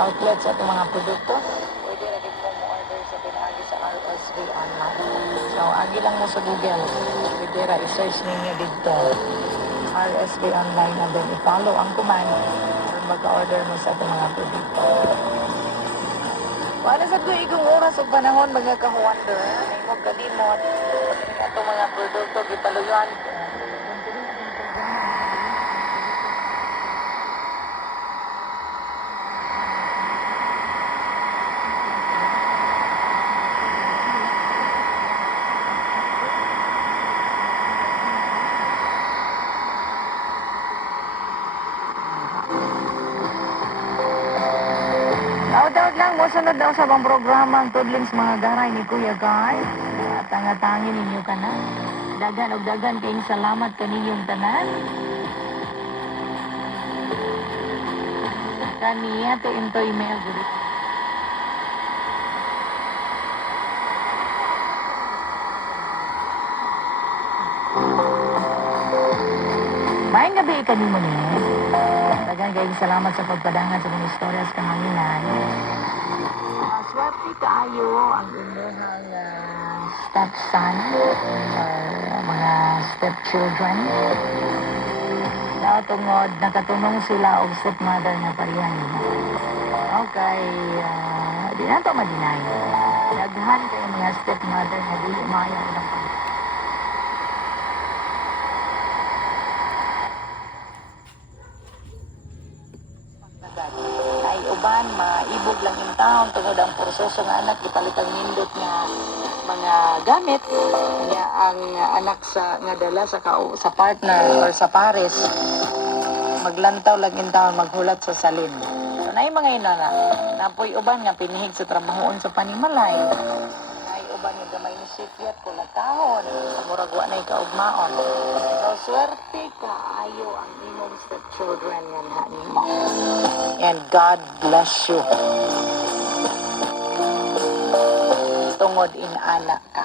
outlet sa itong mga produkto, pwede rin mo order sa pinagi sa RSV online. So, agi lang mo sa Google. Pwede rin i-search ninyo dito. RSV online na din. I-follow ang command para magka-order mo sa itong mga produkto. Wala sa tuwing ikong oras o panahon magkaka-wonder. Ay mo kalimot. Itong mga produkto, gipaluyuan ko. Daw lang mo sunod daw sa bang programa ang tudling sa mga garay ni Kuya Guy. At tangatangin ninyo ka na. Dagan o dagan kayong salamat kaninyong tanan. Kaniya to into email dito. Maayong gabi kanimo niya. Dagan kayong salamat sa pagpadangan sa mga istorya sa kahanginan. Swerte kaayo ang inyong stepson or mga stepchildren. Tungod nakatunong sila og stepmother na parihan nila. Okay, di na ito madinay. Daghan kayo mga stepmother na dili maya ilang ay uban, maibog lang yung taon tungod ang proseso ng anak ipalitang nindot nga mga gamit niya ang anak sa nga dala sa partner or sa pares maglantaw lang yung taon maghulat sa salin. So na yung mga ina na napoy uban nga pinihig sa trabahoon sa panimalay. Ay uban nga gamay ni sikyat ko latahon sa muragwa na ikaugmaon. So swerte ka ayo ang imong stepchildren nga na nimo. And God bless you. Tungod in anak ka.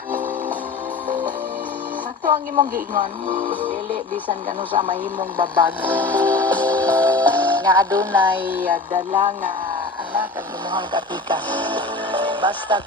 Sakto ang imong giingon, dili bisan gano sa mahimong babag. Nga adunay dala nga anak ang imong kapikas. Basta kay